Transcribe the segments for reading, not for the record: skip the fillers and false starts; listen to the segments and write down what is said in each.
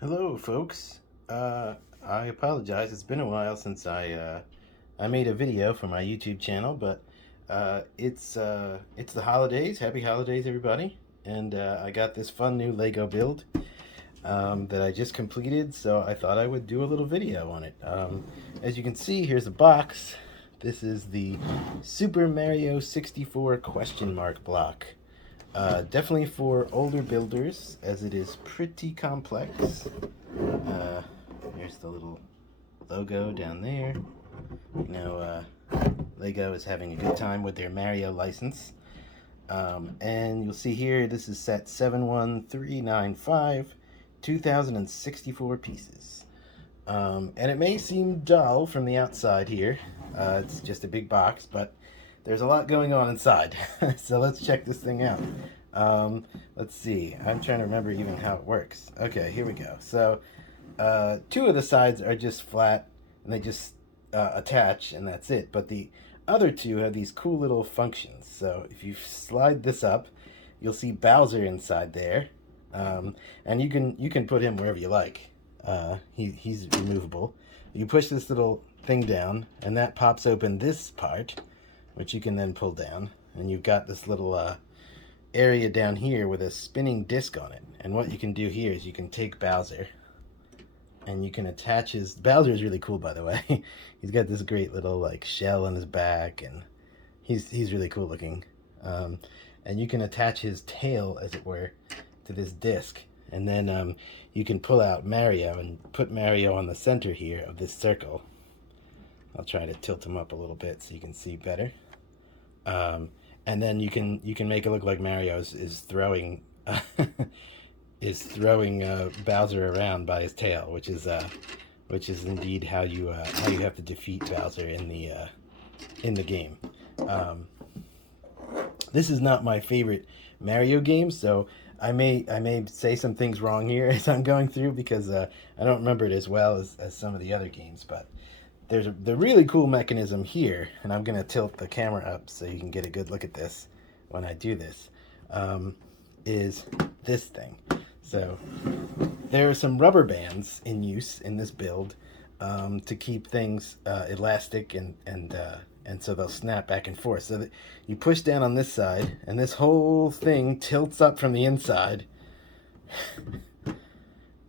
Hello, folks. I apologize. It's been a while since I made a video for my YouTube channel, but it's the holidays. Happy holidays, everybody! And I got this fun new Lego build that I just completed, so I thought I would do a little video on it. As you can see, here's a box. This is the Super Mario 64 question mark block. Definitely for older builders, as it is pretty complex. Uh, There's the little logo down there. You know, Lego is having a good time with their Mario license. And you'll see here, this is set 71395, 2064 pieces. And it may seem dull from the outside here. It's just a big box, but there's a lot going on inside. So let's check this thing out. Let's see. I'm trying to remember even how it works. Okay, here we go. So two of the sides are just flat, and they just attach, and that's it. But the other two have these cool little functions. So if you slide this up, you'll see Bowser inside there, and you can put him wherever you like. He's removable. You push this little thing down, and that pops open this part, which you can then pull down, and you've got this little area down here with a spinning disc on it. And what you can do here is you can take Bowser, and you can attach his... Bowser is really cool, by the way. He's got this great little like shell on his back, and he's really cool looking. And you can attach his tail, as it were, to this disc, and then you can pull out Mario and put Mario on the center here of this circle. I'll try to tilt him up a little bit so you can see better. And then you can make it look like Mario is throwing Bowser around by his tail, which is indeed how you have to defeat Bowser in the game. This is not my favorite Mario game, so I may say some things wrong here as I'm going through, because I don't remember it as well as some of the other games. But there's the really cool mechanism here, and I'm going to tilt the camera up so you can get a good look at this when I do this, is this thing. So there are some rubber bands in use in this build to keep things elastic, and so they'll snap back and forth. So that you push down on this side, and this whole thing tilts up from the inside.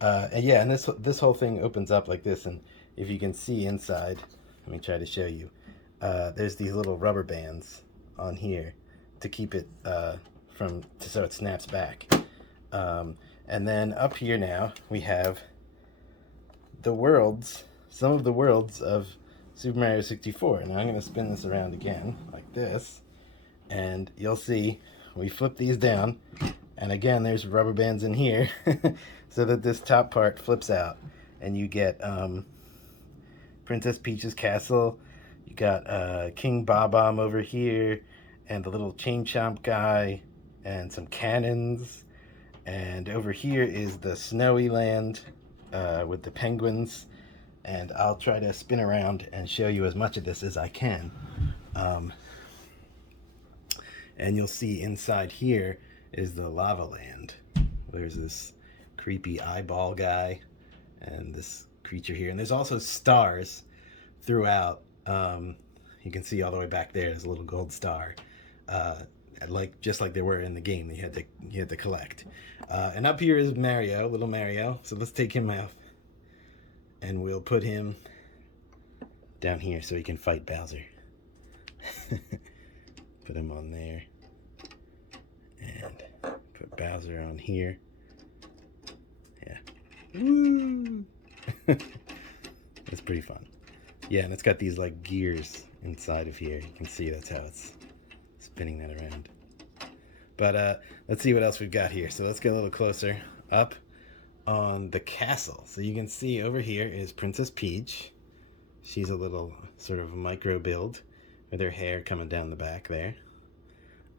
And yeah, and this whole thing opens up like this, and if you can see inside, let me try to show you. There's these little rubber bands on here to keep it so it snaps back. And then up here now we have some of the worlds of Super Mario 64. Now I'm going to spin this around again like this, and you'll see we flip these down, and again there's rubber bands in here so that this top part flips out, and you get Princess Peach's castle. You got King Bob-omb over here, and the little chain chomp guy, and some cannons. And over here is the snowy land with the penguins. And I'll try to spin around and show you as much of this as I can. And you'll see inside here is the lava land. There's this creepy eyeball guy and this creature here. And there's also stars throughout. You can see all the way back there, there's a little gold star. Just like there were in the game, you had to collect. And up here is Mario, little Mario. So let's take him off, and we'll put him down here so he can fight Bowser. Put him on there, and put Bowser on here. Yeah, woo! It's pretty fun. Yeah, and it's got these like gears inside of here. You can see that's how it's spinning that around. But let's see what else we've got here. So let's get a little closer up on the castle. So you can see over here is Princess Peach. She's a little sort of micro build with her hair coming down the back there.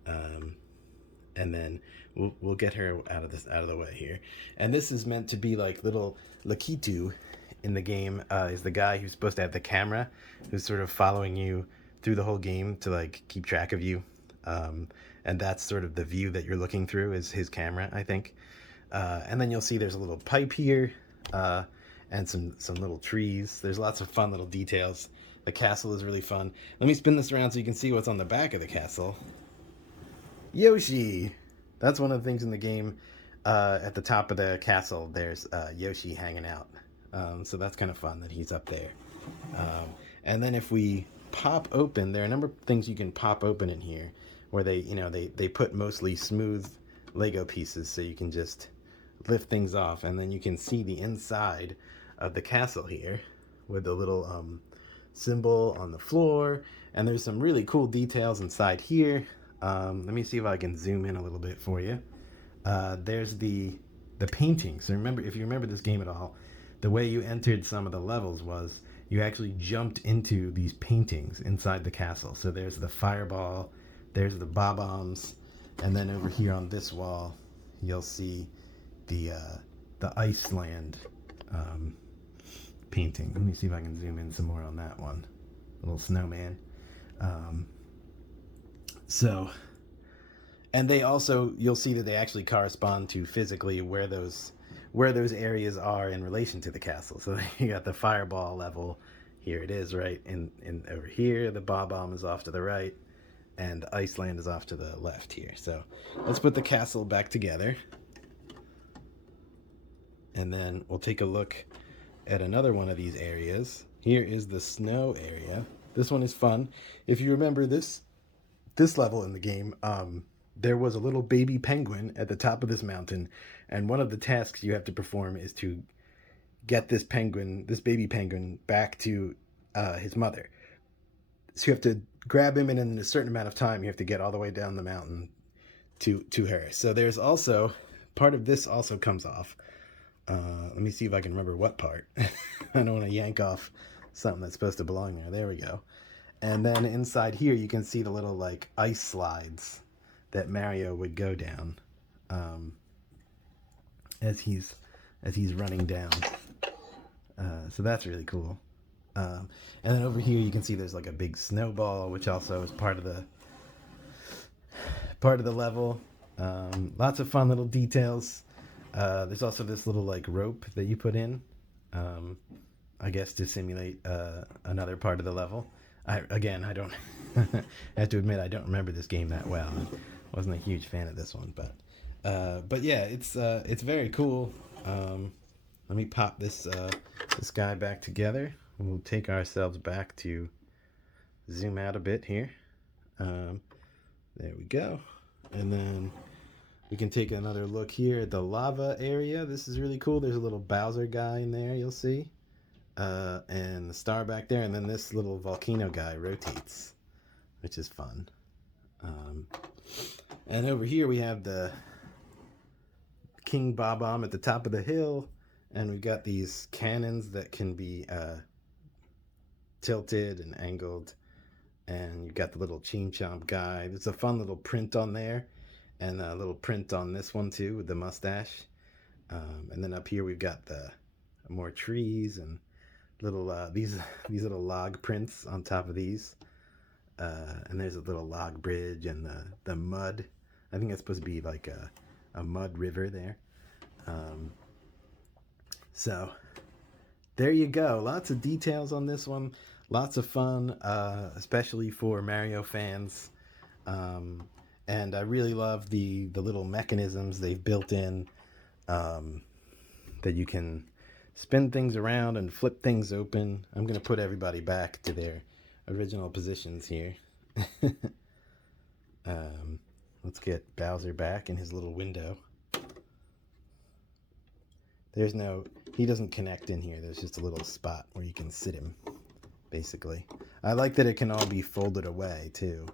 And then we'll get her out of the way here. And this is meant to be like little Lakitu in the game, is the guy who's supposed to have the camera, who's sort of following you through the whole game to like keep track of you. And that's sort of the view that you're looking through, is his camera, I think. And then you'll see there's a little pipe here and some little trees. There's lots of fun little details. The castle is really fun. Let me spin this around so you can see what's on the back of the castle. Yoshi! That's one of the things in the game. At the top of the castle, there's Yoshi hanging out. So that's kind of fun that he's up there. And then if we pop open, there are a number of things you can pop open in here where they put mostly smooth Lego pieces so you can just lift things off, and then you can see the inside of the castle here with the little symbol on the floor, and there's some really cool details inside here. Let me see if I can zoom in a little bit for you. There's the painting. So remember, if you remember this game at all, the way you entered some of the levels was you actually jumped into these paintings inside the castle. So there's the fireball, there's the bob-ombs, and then over here on this wall, you'll see the Iceland painting. Let me see if I can zoom in some more on that one. Little snowman. And they also, you'll see that they actually correspond to physically where those areas are in relation to the castle. So you got the fireball level, here it is, right? In over here, the bob-omb is off to the right, and Iceland is off to the left here. So let's put the castle back together. And then we'll take a look at another one of these areas. Here is the snow area. This one is fun. If you remember this level in the game, there was a little baby penguin at the top of this mountain, and one of the tasks you have to perform is to get this baby penguin, back to his mother. So you have to grab him, and in a certain amount of time, you have to get all the way down the mountain to her. So there's also, part of this also comes off. Let me see if I can remember what part. I don't want to yank off something that's supposed to belong there. There we go. And then inside here, you can see the little like ice slides that Mario would go down as he's running down. So that's really cool. And then over here, you can see there's like a big snowball, which also is part of the level. Lots of fun little details. There's also this little like rope that you put in, I guess to simulate another part of the level. I don't I have to admit I don't remember this game that well. I wasn't a huge fan of this one, but yeah, it's very cool. Let me pop this guy back together. We'll take ourselves back to zoom out a bit here. There we go, and then we can take another look here at the lava area. This is really cool. There's a little Bowser guy in there, you'll see. And the star back there, and then this little volcano guy rotates, which is fun. And over here we have the King Bob-omb at the top of the hill, and we've got these cannons that can be tilted and angled, and you've got the little Chin Chomp guy. There's a fun little print on there, and a little print on this one too with the mustache. And then up here we've got the more trees and little these little log prints on top of these. And there's a little log bridge and the mud. I think that's supposed to be like a mud river there. So there you go. Lots of details on this one. Lots of fun, especially for Mario fans. And I really love the little mechanisms they've built in, that you can spin things around and flip things open. I'm going to put everybody back to their original positions here. Let's get Bowser back in his little window. He doesn't connect in here. There's just a little spot where you can sit him, basically. I like that it can all be folded away, too.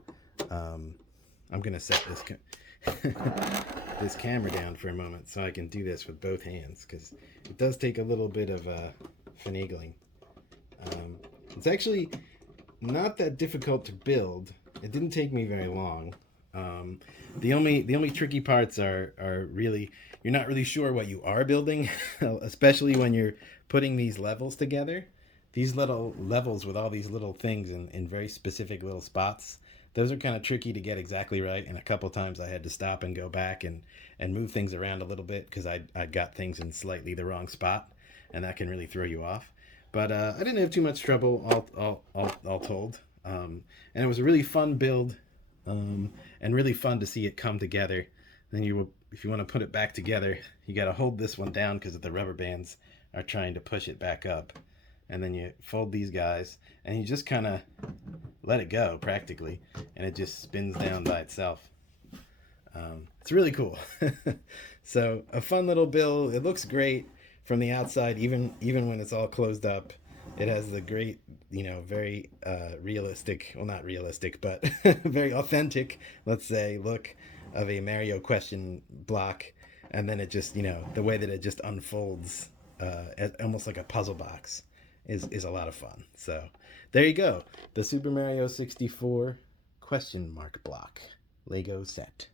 I'm going to set this camera down for a moment so I can do this with both hands, because it does take a little bit of finagling. It's actually not that difficult to build. It didn't take me very long. The only tricky parts are really, you're not really sure what you are building, especially when you're putting these levels together. These little levels with all these little things in very specific little spots, those are kind of tricky to get exactly right. And a couple times I had to stop and go back and move things around a little bit because I got things in slightly the wrong spot. and that can really throw you off. But I didn't have too much trouble, all told. And it was a really fun build, and really fun to see it come together. Then if you want to put it back together, you got to hold this one down because the rubber bands are trying to push it back up. And then you fold these guys, and you just kind of let it go practically, and it just spins down by itself. It's really cool. So a fun little build. It looks great from the outside, even when it's all closed up. It has the great, very realistic, well, not realistic, but very authentic, let's say, look of a Mario question block. And then it just, the way that it just unfolds, almost like a puzzle box, is a lot of fun. So there you go. The Super Mario 64 question mark block Lego set.